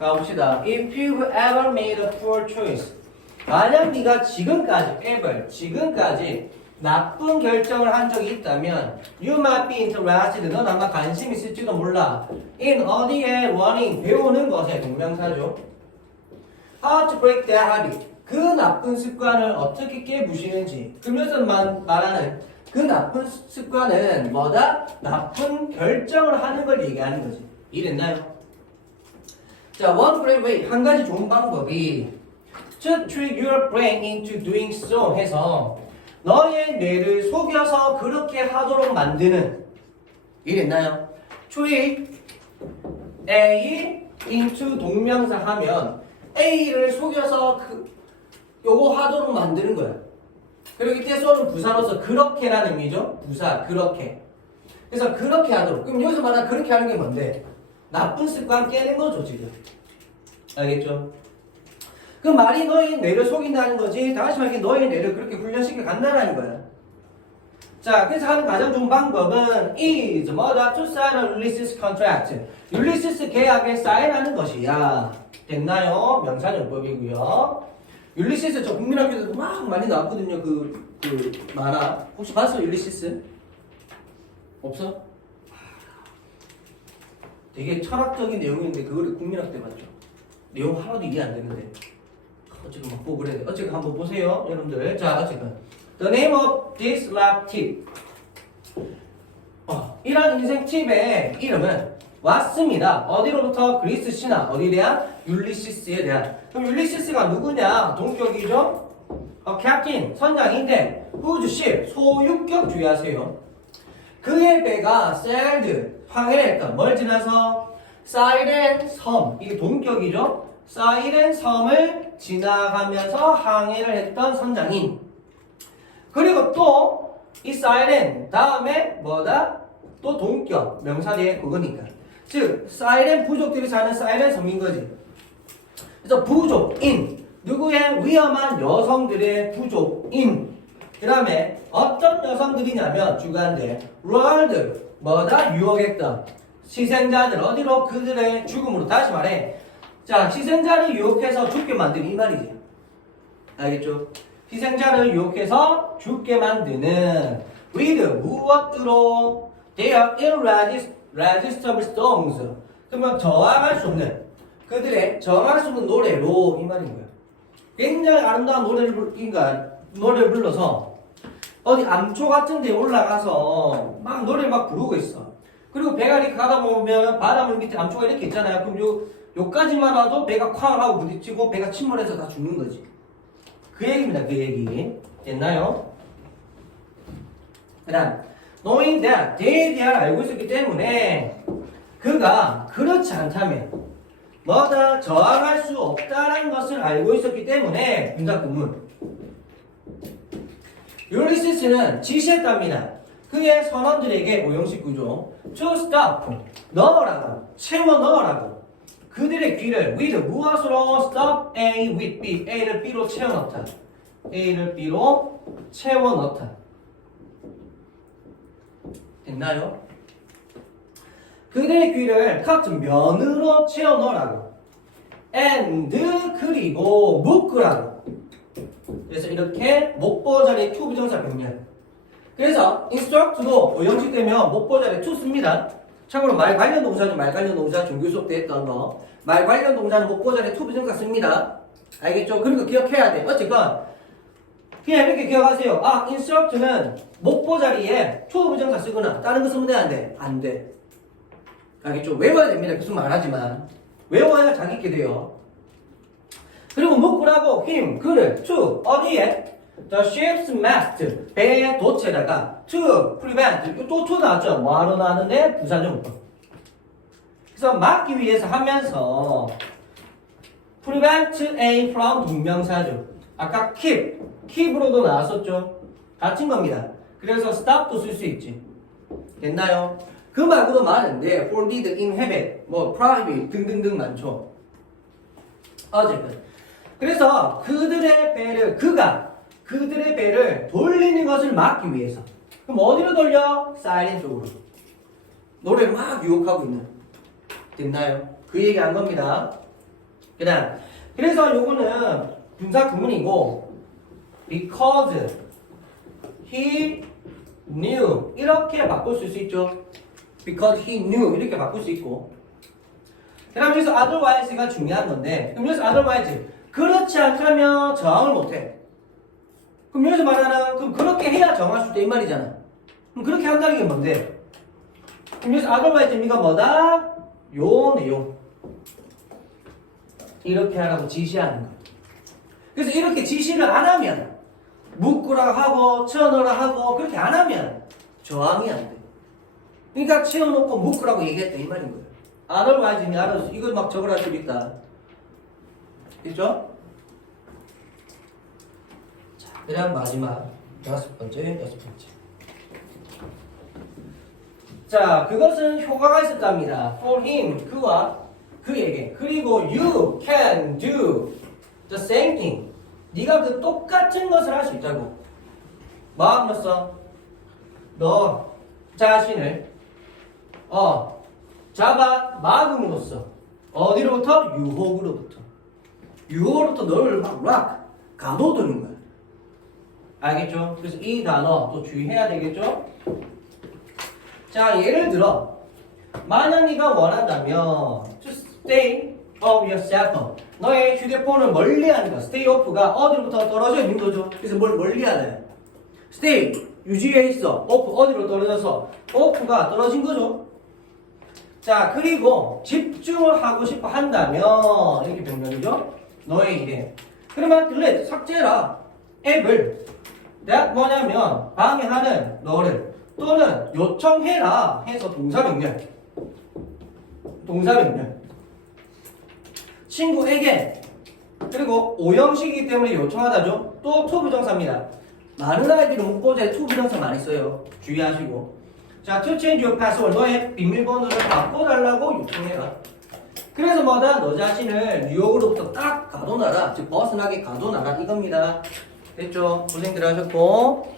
가봅시다. If you've ever made a poor choice. 만약 네가 지금까지, ever, 지금까지 나쁜 결정을 한 적이 있다면 You might be interested. 넌 아마 관심 있을지도 몰라. In 어디에 running, 배우는 것에 동명사죠. How to break that habit. 그 나쁜 습관을 어떻게 깨부시는지. 그러면서 말- 말하는 그 나쁜 습관은 뭐다? 나쁜 결정을 하는 걸 얘기하는 거지. 이랬나요? 자, one great way. 한 가지 좋은 방법이 to trick your brain into doing so 해서 너의 뇌를 속여서 그렇게 하도록 만드는 이랬나요? trick A into 동명사 하면 A를 속여서 그 요거 하도록 만드는 거야. 그리고 이때 쏘는 부사로서 그렇게라는 의미죠. 부사 그렇게. 그래서 그렇게 하도록. 그럼 여기서 말하는 그렇게 하는 게 뭔데? 나쁜 습관 깨는 거죠 지금. 알겠죠? 그 말이 너의 뇌를 속인다는 거지. 다시 말해 너의 뇌를 그렇게 훈련시켜 간다라는 거야. 자, 그래서 하는 가장 좋은 방법은 is 뭐다 to sign a Ulysses contract. 율리시스 계약에 사인하는 것이야. 됐나요? 명사용법이고요. 율리시스 저 국민학교에서 막 많이 나왔거든요. 그, 그 만화. 혹시 봤어 율리시스? 없어? 되게 철학적인 내용인데 그거를 국민학 때 봤죠. 내용 하나도 이해 안 되는데. 어쨌든 막 보고 그래야 돼. 어쨌든 한번 보세요, 여러분들. 자, 어쨌든. The name of this lab tip. 어, 이런 인생 팁의 이름은 왔습니다. 어디로부터? 그리스 신화. 어디에 대한? 율리시스에 대한. 그럼 율리시스가 누구냐? 동격이죠? 어, 캡틴, 선장인데, ship, 소유격 주의하세요. 그의 배가 sailed, 항해를 했다. 뭘 지나서? 사이렌 섬, 이게 동격이죠? 사이렌 섬을 지나가면서 항해를 했던 선장인. 그리고 또 이 사이렌 다음에 뭐다? 또 동격 명사 뒤에 그거니까. 즉 사이렌 부족들이 사는 사이렌 섬인 거지. 그래서 부족인 누구의 위험한 여성들의 부족인. 그 다음에 어떤 여성들이냐면 주관대 월드 뭐다? 유혹했던 희생자들 어디로? 그들의 죽음으로. 다시 말해. 자 희생자를 유혹해서 죽게 만든 이 말이지. 알겠죠? 희생자를 유혹해서 죽게 만드는 with 무엇으로? They are irresistible songs 그러면 저항할 수 없는 그들의 저항할 수 없는 노래로 이 말인 거야. 굉장히 아름다운 노래를 불러서 어디 암초 같은 데 올라가서 막 노래 막 부르고 있어 그리고 배가 이렇게 가다 보면 바닷물 밑에 암초가 이렇게 있잖아요 그럼 요, 요까지만 와도 배가 쾅 하고 부딪히고 배가 침몰해서 다 죽는 거지 그 얘기입니다. 그 얘기. 됐나요? 그 다음 knowing that 대에 대한 알고 있었기 때문에 그가 그렇지 않다면 뭐다 저항할 수 없다라는 것을 알고 있었기 때문에 분사 구문 율리시스는 지시했답니다. 그의 선원들에게 오형식 구조 to stop 넣으라고 채워 넣으라고. 그들의 귀를 with 무엇으로 stop A with B A를 B로 채워 넣다. A를 B로 채워 넣다. 됐나요? 그들의 귀를 같은 면으로 채워 넣으라고. and 그리고 묶으라고 그래서 이렇게 목보 자리에 to 부정사 병렬 그래서 instruct도 오형식 되면 목보 자리에 to 씁니다 참고로 말 관련 동사는 말 관련 동사 종교 수업 때 했던 거. 말 관련 동사는 목보 자리에 to 부정사 씁니다. 알겠죠? 그리고 기억해야 돼. 어쨌건 그냥 이렇게 기억하세요. 아, instruct는 목보 자리에 to 부정사 쓰거나 다른 거 쓰면 돼, 안 돼? 안 돼. 알겠죠? 외워야 됩니다. 무슨 말하지만 외워야 자기 있게 돼요. 그리고 묶으라고 힘, 그를 to 어디에? The ship's mast 배의 돛에다가 to prevent 또 to 나왔죠? 뭐하러 나왔는데 부사적 그래서 막기 위해서 하면서 prevent A from 동명사죠. 아까 keep, keep으로도 나왔었죠. 같은 겁니다. 그래서 stop도 쓸 수 있지. 됐나요? 그 말고도 많은데 forbid, inhibit, 뭐 prohibit 등등등 많죠. 어쨌든 그래서 그들의 배를 그가 그들의 배를 돌리는 것을 막기 위해서. 그럼 어디로 돌려? 사이렌 쪽으로. 노래를 막 유혹하고 있는. 됐나요? 그 얘기 한 겁니다. 그다음 그래서 요거는 분사 구문이고 because he knew. 이렇게 바꿀 수 있죠. because he knew. 이렇게 바꿀 수 있고. 그다음 여기서 otherwise가 중요한 건데 그럼 여기서 otherwise 그렇지 않다면 저항을 못해. 그럼 여기서 말하는 그럼 그렇게 해야 정할 수 있다 이 말이잖아. 그럼 그렇게 한다는 게 뭔데? 그럼 여기서 otherwise 의미가 뭐다? 요 내용. 이렇게 하라고 지시하는 거. 그래서 이렇게 지시를 안 하면 묶으라 하고 채워넣으라 하고 그렇게 안 하면 저항이 안 돼. 그러니까 채워놓고 묶으라고 얘기했다 이 말인 거예요. otherwise니 알아서 이거 막 적으라 할 수도 있다. 있죠? 자, 그다음 마지막 여섯 번째, 여섯 번째. 자, 그것은 효과가 있었답니다. For him, 그와 그에게. 그리고 you can do the same thing. 네가 그 똑같은 것을 할 수 있다고. 마음으로써 너 자신을 어 잡아 막음으로써 어디로부터 유혹으로부터 유혹으로부터 너를 막 락, 가둬두는 거야. 알겠죠? 그래서 이 단어 또 주의해야 되겠죠? 자, 예를 들어 만약 네가 원한다면 to stay off your cell phone 너의 휴대폰을 멀리하는 거 stay off가 어디로부터 떨어져 있는 거죠. 그래서 뭘 멀리하래? stay 유지해 있어. off 어디로 떨어져서 off가 떨어진 거죠. 자, 그리고 집중을 하고 싶어 한다면 이렇게 변명이죠. 너의 일에. 그러면 delete 삭제라. 앱을. 내가 뭐냐면 방해하는 너를 또는 요청해라 해서 동사명령. 동사명령. 친구에게. 그리고 오형식이기 때문에 요청하다죠. 또 투부정사입니다. 많은 아이들은 문법자에 투부정사 많이 써요. 주의하시고. 자 to change your password. 너의 비밀번호를 바꿔달라고 요청해라 그래서 뭐다? 너 자신을 뉴욕으로부터 딱 가둬놔라. 즉 벗어나게 가둬놔라. 이겁니다. 됐죠? 고생들 하셨고